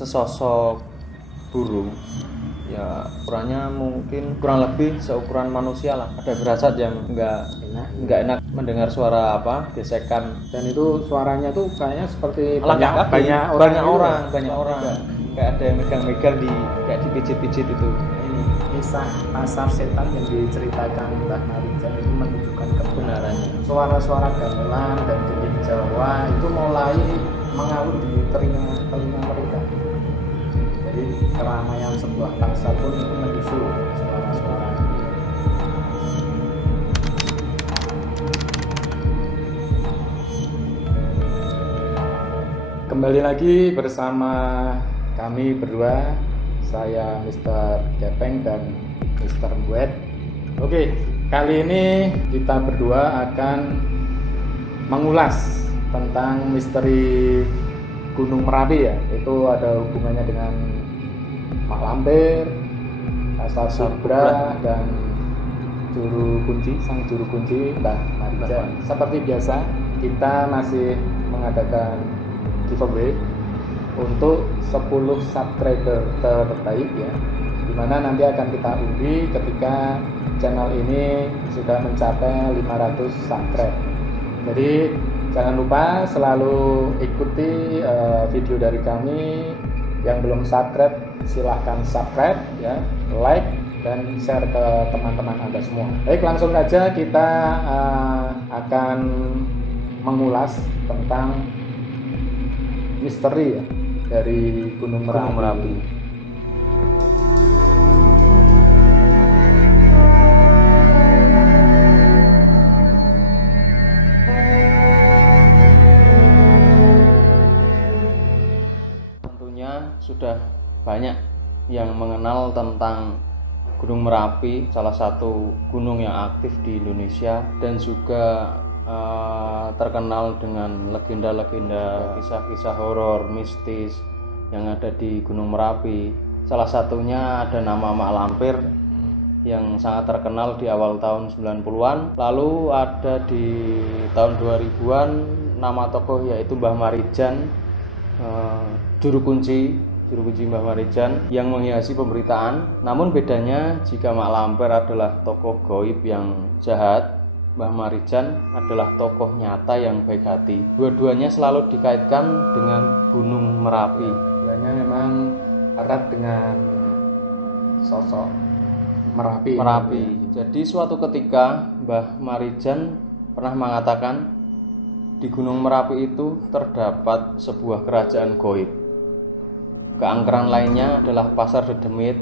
sesosok burung. Ya ukurannya mungkin kurang lebih seukuran manusia lah. Ada firasat yang nggak enak mendengar suara gesekan. Dan itu suaranya tuh kayaknya seperti Langkah kaki. banyak orang kayak ada yang megang-megang kayak dipijit-pijit itu. Ini kisah pasar setan yang diceritakan Mbah Marijan itu menunjukkan kebenarannya. Suara-suara gamelan dan dending Jawa itu mulai mengalun di telinga mereka. Jadi keramaian sebuah pasar pun itu menyusul suara-suara. Kembali lagi bersama kami berdua, saya Mr. Gepeng dan Mr. Buet. Oke, kali ini kita berdua akan mengulas tentang misteri Gunung Merapi ya. Itu ada hubungannya dengan Mak Lampir, Pasar Subra, dan sang juru kunci Mbah Marijan. Seperti biasa, kita masih mengadakan giveaway untuk 10 subscriber terbaik ya, dimana nanti akan kita undi ketika channel ini sudah mencapai 500 subscribe. Jadi jangan lupa selalu ikuti video dari kami. Yang belum subscribe silahkan subscribe ya, like dan share ke teman-teman Anda semua. Baik, langsung saja kita akan mengulas tentang misteri ya dari Gunung Merapi. Tentunya sudah banyak yang mengenal tentang Gunung Merapi, salah satu gunung yang aktif di Indonesia dan juga terkenal dengan legenda-legenda, kisah-kisah horor mistis yang ada di Gunung Merapi. Salah satunya ada nama Mak Lampir yang sangat terkenal di awal tahun 90-an. Lalu ada di tahun 2000-an nama tokoh yaitu Mbah Marijan, juru kunci Mbah Marijan yang menghiasi pemberitaan. Namun bedanya jika Mak Lampir adalah tokoh gaib yang jahat, Mbah Marijan adalah tokoh nyata yang baik hati. Dua-duanya selalu dikaitkan dengan Gunung Merapi. Sebenarnya memang erat dengan sosok Merapi. Jadi suatu ketika Mbah Marijan pernah mengatakan di Gunung Merapi itu terdapat sebuah kerajaan gaib. Keangkeran lainnya adalah Pasar Dedemit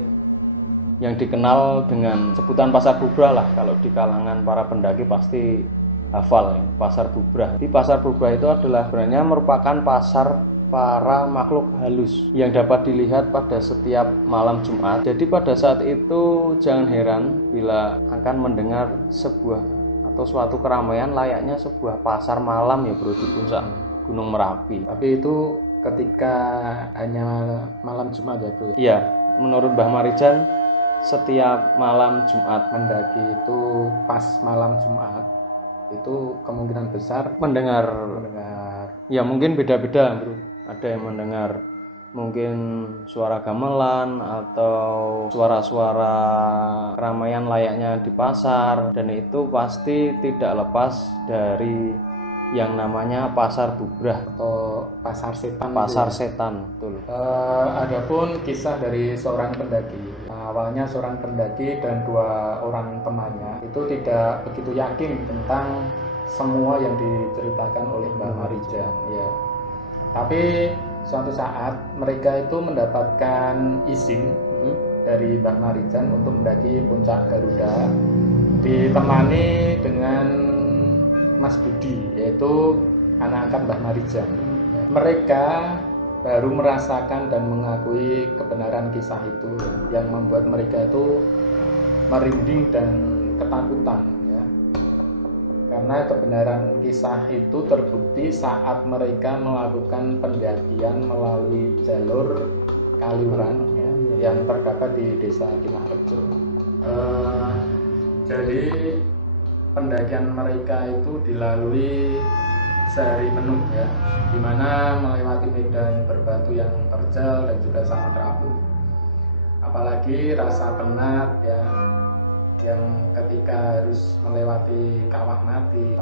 yang dikenal dengan sebutan Pasar Bubrah lah. Kalau di kalangan para pendaki pasti hafal ya, Pasar Bubrah. Di Pasar Bubrah itu adalah sebenarnya merupakan pasar para makhluk halus yang dapat dilihat pada setiap malam Jumat. Jadi pada saat itu jangan heran bila akan mendengar sebuah atau suatu keramaian layaknya sebuah pasar malam ya bro di puncak Gunung Merapi. Tapi itu ketika hanya malam Jumat ya bro? Iya, menurut Mbah Marijan setiap malam Jumat. Mendaki itu pas malam Jumat itu kemungkinan besar mendengar. Ya mungkin beda-beda bro. Ada yang mendengar mungkin suara gamelan atau suara-suara keramaian layaknya di pasar, dan itu pasti tidak lepas dari yang namanya Pasar Bubrah atau Pasar Setan. Betul. Adapun kisah dari seorang pendaki. Awalnya seorang pendaki dan 2 orang temannya itu tidak begitu yakin tentang semua yang diceritakan oleh Mbah Marijan. Ya. Tapi suatu saat mereka itu mendapatkan izin dari Mbah Marijan untuk mendaki puncak Garuda, ditemani dengan Mas Budi, yaitu anak angkat Mbah Marijan. Mereka baru merasakan dan mengakui kebenaran kisah itu yang membuat mereka itu merinding dan ketakutan ya. Karena kebenaran kisah itu terbukti saat mereka melakukan pendakian melalui jalur Kaliuran ya, yang terdapat di Desa Kinarjo. Jadi pendakian mereka itu dilalui sehari penuh ya, dimana melewati medan berbatu yang terjal dan juga sangat rapuh. Apalagi rasa penat ya, yang ketika harus melewati kawah mati,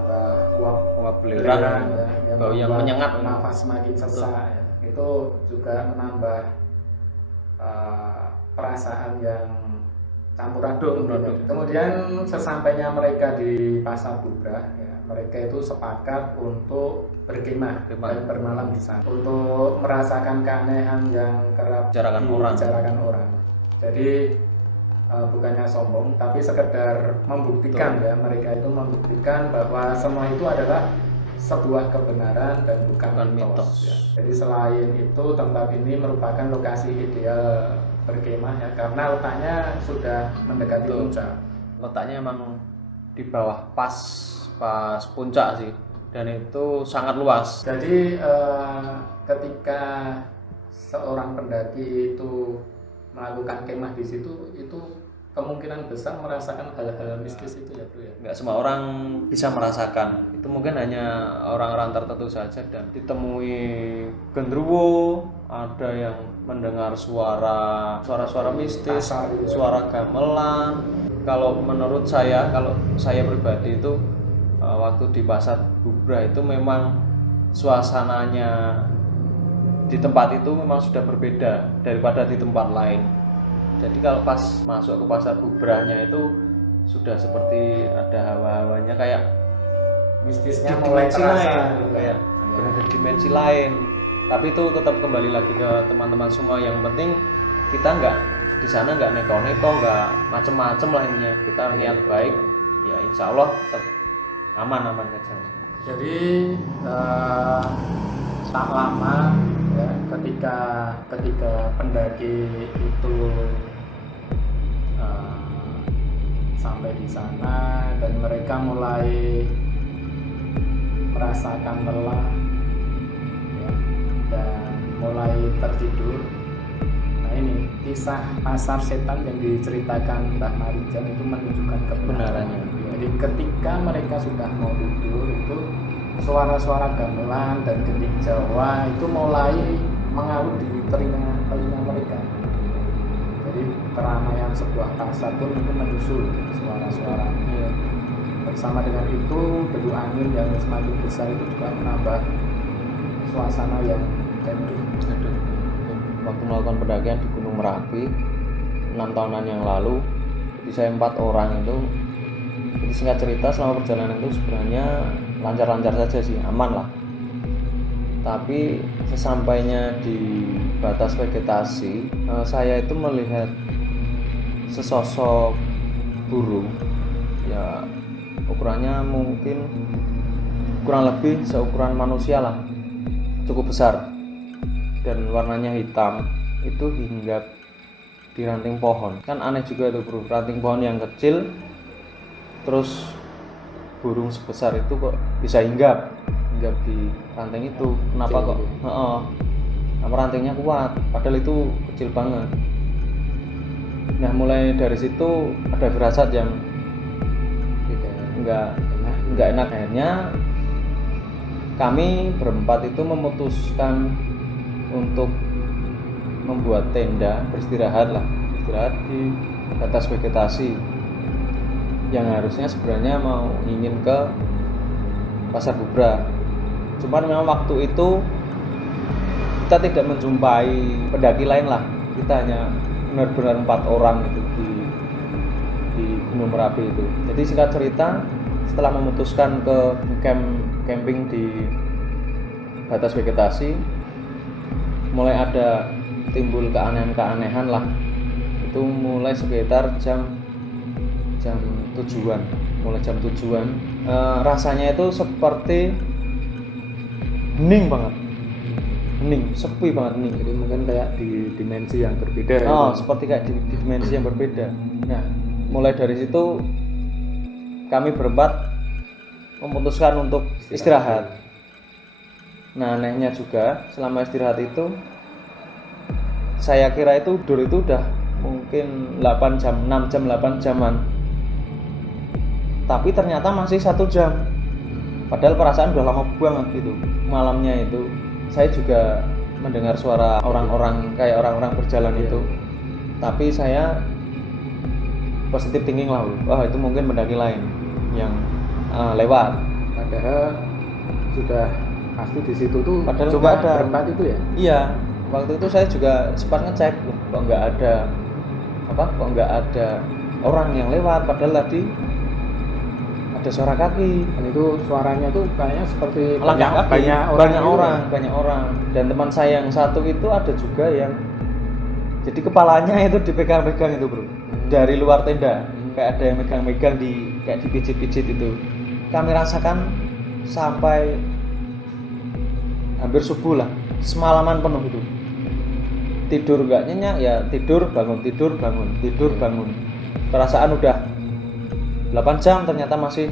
uap belerang ya, bau yang menyengat, nafas semakin sesak ya, itu juga menambah perasaan yang campur aduk. Kemudian sesampainya mereka di Pasar Bubrah ya, mereka itu sepakat untuk berkemah dan bermalam di sana untuk merasakan keanehan yang kerap dibicarakan orang. Jadi bukannya sombong, tapi sekedar membuktikan ya, mereka itu membuktikan bahwa semua itu adalah sebuah kebenaran dan bukan mitos. Ya. Jadi selain itu, tempat ini merupakan lokasi ideal berkemah ya, karena letaknya sudah mendekati puncak. Letaknya emang di bawah pas puncak sih, dan itu sangat luas. Jadi ketika seorang pendaki itu melakukan kemah di situ, itu kemungkinan besar merasakan hal-hal mistis itu ya bro ya. Nggak semua orang bisa merasakan, itu mungkin hanya orang-orang tertentu saja, dan ditemui genderuwo, ada yang mendengar suara mistis, suara gamelan. Kalau menurut saya, kalau saya pribadi itu waktu di Pasar Bubrah itu memang suasananya di tempat itu memang sudah berbeda daripada di tempat lain. Jadi kalau pas masuk ke Pasar Bubrahnya itu sudah seperti ada hawa-hawanya, kayak mistisnya mulai terasa kayak berada di dimensi lain. Tapi itu tetap kembali lagi ke teman-teman semua, yang penting kita nggak di sana nggak neko-neko, nggak macem-macem lah intinya. Kita niat baik ya, insya Allah tetap aman saja. Jadi tak lama ya, ketika pendaki itu sampai di sana dan mereka mulai merasakan lelah ya, dan mulai tertidur. Nah ini kisah pasar setan yang diceritakan Mbah Marijan itu menunjukkan kebenarannya. Jadi ketika mereka sudah mau tidur itu suara-suara gamelan dan genting Jawa itu mulai mengalun di telinga mereka. Jadi keramaian sebuah pasar pun itu menyusul suara-suara. Ya. Bersama dengan itu debu angin yang semakin besar itu juga menambah suasana yang gaduh. Waktu melakukan pendakian di Gunung Merapi 6 tahunan yang lalu, jadi saya 4 orang itu. Jadi singkat cerita, selama perjalanan itu sebenarnya lancar-lancar saja sih, aman lah. Tapi sesampainya di batas vegetasi, saya itu melihat sesosok burung ya, ukurannya mungkin kurang lebih seukuran manusia lah, cukup besar, dan warnanya hitam. Itu hinggap di ranting pohon. Kan aneh juga tuh bro, ranting pohon yang kecil terus burung sebesar itu kok bisa hinggap di ranting itu. Kenapa kok? Nama rantingnya kuat, padahal itu kecil banget. Nah mulai dari situ ada firasat yang nggak enak. Akhirnya kami berempat itu memutuskan untuk membuat tenda, beristirahat di atas vegetasi yang harusnya sebenarnya mau ingin ke Pasar Bubrah. Cuman memang waktu itu kita tidak menjumpai pendaki lain lah, kita hanya benar-benar 4 orang itu di Gunung Merapi itu. Jadi singkat cerita, setelah memutuskan ke camping di batas vegetasi, mulai ada timbul keanehan lah. Itu mulai sekitar jam 7-an, mulai jam 7-an. Rasanya itu seperti hening banget, sepi banget. Jadi mungkin kayak di dimensi yang berbeda. Seperti kayak di dimensi yang berbeda. Nah mulai dari situ kami berempat memutuskan untuk istirahat. Nah anehnya juga selama istirahat itu saya kira itu tidur itu udah mungkin 6 jam 8 jaman, tapi ternyata masih 1 jam. Padahal perasaan udah lama banget gitu. Malamnya itu saya juga mendengar suara orang-orang kayak orang-orang berjalan itu. Tapi saya positif thinking lah, wah itu mungkin pendaki lain yang lewat. Padahal sudah pasti di situ tuh Padahal cuma nggak ada. berempat itu ya. Iya, waktu itu saya juga sempat ngecek, loh, kok nggak ada orang yang lewat. Padahal tadi ada suara kaki. Dan itu suaranya tuh kayaknya seperti Langkah kaki. banyak orang. Dan teman saya yang satu itu ada juga yang jadi kepalanya itu dipegang-pegang itu bro, dari luar tenda, kayak ada yang megang-megang kayak dipijit-pijit itu. Kami rasakan sampai hampir subuh lah, semalaman penuh itu. Tidur nggak nyenyak ya, tidur bangun. Perasaan udah 8 jam ternyata masih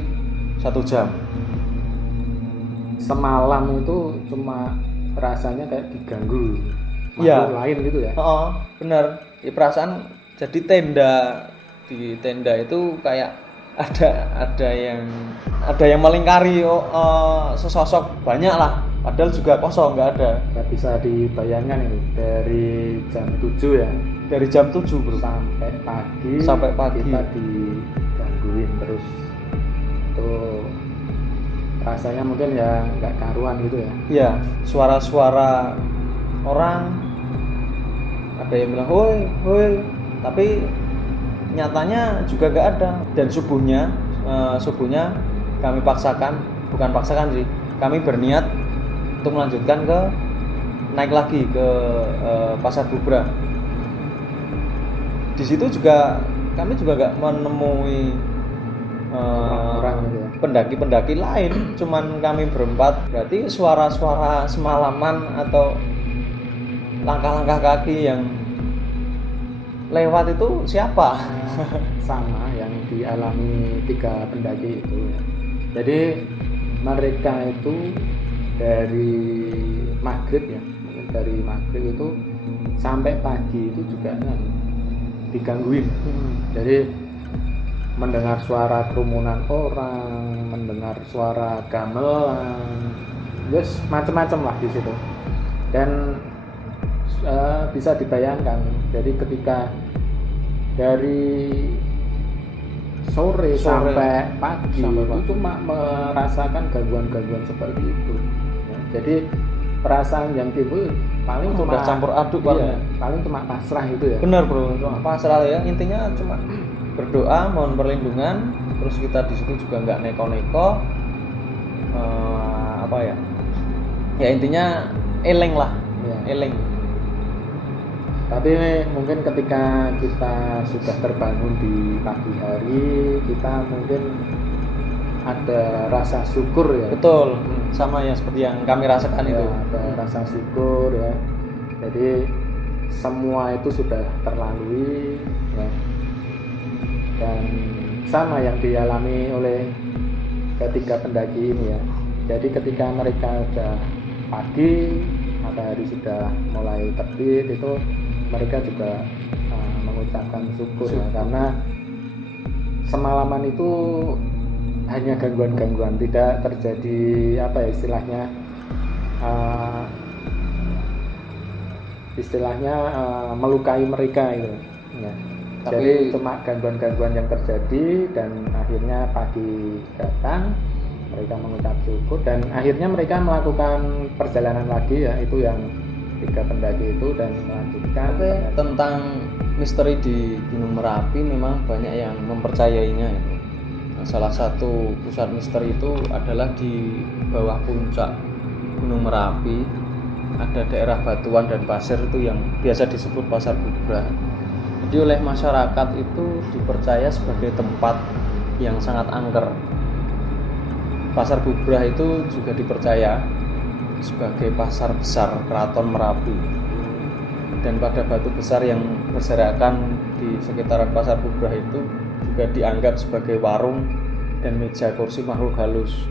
1 jam. Semalam itu cuma rasanya kayak diganggu Iya. lain gitu ya. Oh, benar. Ya, perasaan jadi di tenda itu kayak ada yang melingkari sesosok banyak lah. Padahal juga kosong, nggak ada. Nggak bisa dibayangkan ini dari jam 7 ya. Dari jam 7 bro sampai pagi kita digangguin terus. Itu rasanya mungkin ya nggak karuan gitu ya. Iya, suara-suara orang, ada yang bilang hoi, tapi nyatanya juga nggak ada. Dan subuhnya kami bukan paksakan sih, kami berniat untuk melanjutkan naik lagi ke Pasar Bubra. Di situ juga kami juga nggak menemui Orang-orang gitu ya. pendaki-pendaki lain, cuman kami berempat. Berarti suara-suara semalaman atau langkah-langkah kaki yang lewat itu siapa? Sama yang dialami 3 pendaki itu ya. Jadi mereka itu dari maghrib ya, dari maghrib itu sampai pagi itu juga digangguin. Jadi mendengar suara kerumunan orang, mendengar suara gamelan, terus macam-macam lah di situ. Dan bisa dibayangkan, jadi ketika dari sore sampai pagi itu cuma merasakan gangguan-gangguan seperti itu ya. Jadi perasaan yang timbul paling udah campur aduk. Paling cuma pasrah itu ya. Benar bro, cuma pasrah ya, intinya cuma berdoa mohon perlindungan. Terus kita di situ juga nggak neko-neko, ya intinya eleng lah ya. Eleng. Tapi mungkin ketika kita sudah terbangun di pagi hari, kita mungkin ada rasa syukur ya. Betul, sama ya seperti yang kami rasakan ya, itu. Ada rasa syukur ya. Jadi semua itu sudah terlalui ya. Dan sama yang dialami oleh ketiga pendaki ini ya. Jadi ketika mereka sudah pagi, matahari sudah mulai terbit, itu mereka juga mengucapkan syukur ya, karena semalaman itu hanya gangguan-gangguan, tidak terjadi istilahnya melukai mereka itu ya. Jadi cuma gangguan-gangguan yang terjadi, dan akhirnya pagi datang mereka mengucap syukur, dan akhirnya mereka melakukan perjalanan lagi ya, itu yang 3 pendaki itu, dan melanjutkan. Tentang misteri di Gunung Merapi memang banyak yang mempercayainya itu. Nah, salah satu pusat misteri itu adalah di bawah puncak Gunung Merapi, ada daerah batuan dan pasir itu yang biasa disebut Pasar Bubra. Jadi oleh masyarakat itu dipercaya sebagai tempat yang sangat angker. Pasar Bubra itu juga dipercaya sebagai pasar besar Keraton Merapi. Dan pada batu besar yang berserakan di sekitaran Pasar Bubra itu juga dianggap sebagai warung dan meja kursi makhluk halus.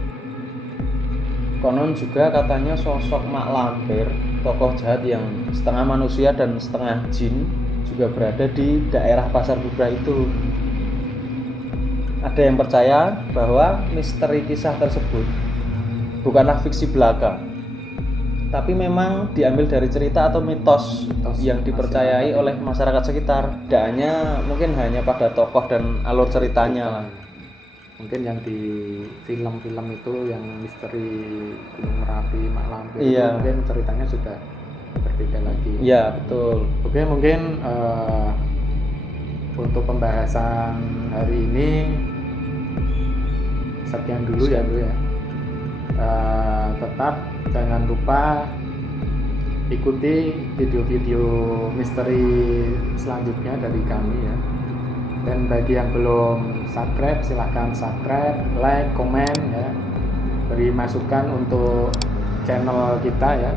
Konon juga katanya sosok Mak Lampir, tokoh jahat yang setengah manusia dan setengah jin, juga berada di daerah Pasar Bubra itu. Ada yang percaya bahwa misteri kisah tersebut bukanlah fiksi belaka, tapi memang diambil dari cerita atau mitos yang dipercayai oleh masyarakat sekitar. Tidak hanya mungkin hanya pada tokoh dan alur ceritanya lah. Mungkin yang di film-film itu yang misteri Gunung Merapi, Mak Lampir itu Iya. mungkin ceritanya sudah berbeda lagi. Iya betul. Oke, mungkin untuk pembahasan hari ini sekian dulu ya Bu ya. Tetap jangan lupa ikuti video-video misteri selanjutnya dari kami ya. Dan bagi yang belum subscribe, silahkan subscribe, like, komen ya. Beri masukan untuk channel kita ya.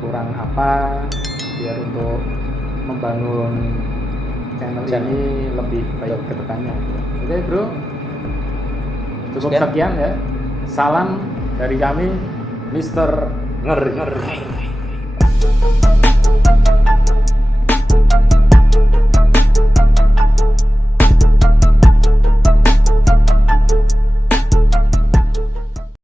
Kurang apa biar untuk membangun channel ini lebih baik ke depannya. Oke bro, cukup sekian ya. Salam dari kami, Mr. Ngeri.